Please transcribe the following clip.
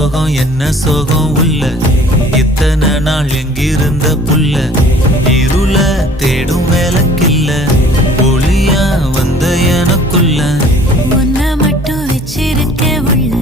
சோகம் என்ன சோகம் உள்ள இத்தனை நாள் எங்கிருந்த புல்ல இருள தேடும் வேலைக்கில்ல ஒளியா வந்த எனக்குள்ள உன்னை மட்டும் வச்சிருக்க உள்ள